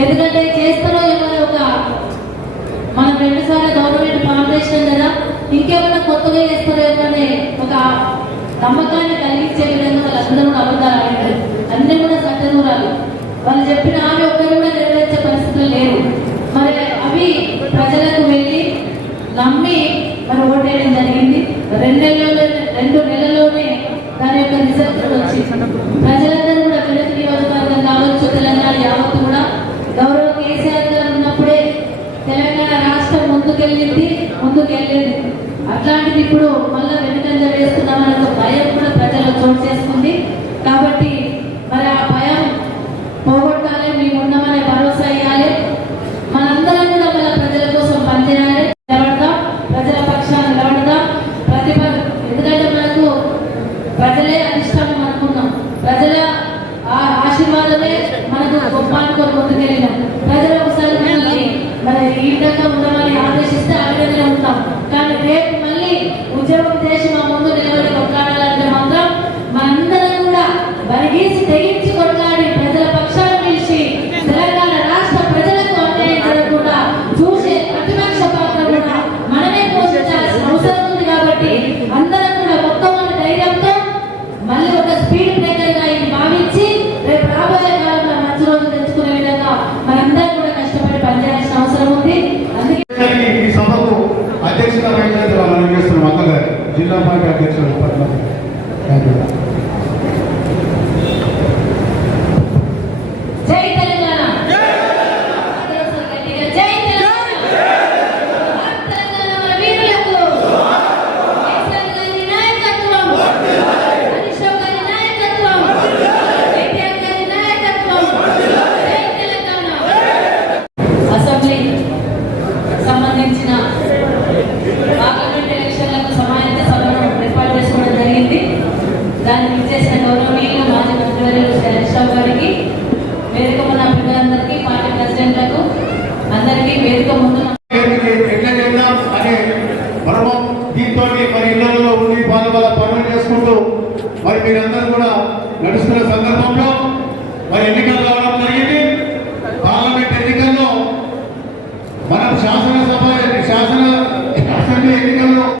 ఎందుకంటే చేస్తారో ఒక మనం రెండుసార్లు గవర్నమెంట్ ఫౌండేషన్ కదా ఇంకేమైనా కొత్తగా చేస్తారో ఒక నమ్మకాన్ని కలిగించే విధంగా వాళ్ళందరూ కూడా అన్ని కూడా సత్యదూరాలు వాళ్ళు చెప్పిన ఆమె ఒక్కరు మీద నెరవేర్చే పరిస్థితులు లేవు. మరి అవి ప్రజలకు వెళ్ళి నమ్మి మరి ఓటేయడం జరిగింది. రెండేళ్ళు ముందుకు వెళ్ళేది అట్లాంటిది ఇప్పుడు మళ్ళీ వెనుకంజ వేస్తున్నామని ఒక భయం కూడా ప్రజలు చోటు చేసుకుంది. కాబట్టి మరి ఆ భయం పోగొట్టాలి మేము ఉన్నామనే భరోసా ఇవ్వాలి. మనందరం కూడా మన ప్రజల కోసం పనిచేయాలి. నిలబడదాం ప్రజల పక్షాన్ని నిలబడదాం. ప్రతి ఎందుకంటే మనకు ప్రజలే అధిష్టానం అనుకున్నాం. ప్రజల ఆ ఆశీర్వాదమే మనకు గొప్ప అనుకోని ముందుకెళ్ళినాం ప్రజలు ఒకసారి మన ఈ విధంగా ఉండమని Amen. జిల్లా పార్టీ అధ్యక్షుడు పట్ల గౌరవనీయులు మాజీ మంత్రివర్యులు శరత్ రావు గారికి వేదిక ఉన్న అభినందనకి పార్టీ ప్రెసిడెంట్లకు అందరికీ వేదిక ముందు మరి ఇళ్ళలో ఉండి వాళ్ళ వాళ్ళ పనులు చేసుకుంటూ మరి మీరందరూ కూడా నడుస్తున్న సందర్భంలో మరి ఎన్నికలు రావడం జరిగింది. పార్లమెంట్ ఎన్నికల్లో మనం శాసనసభ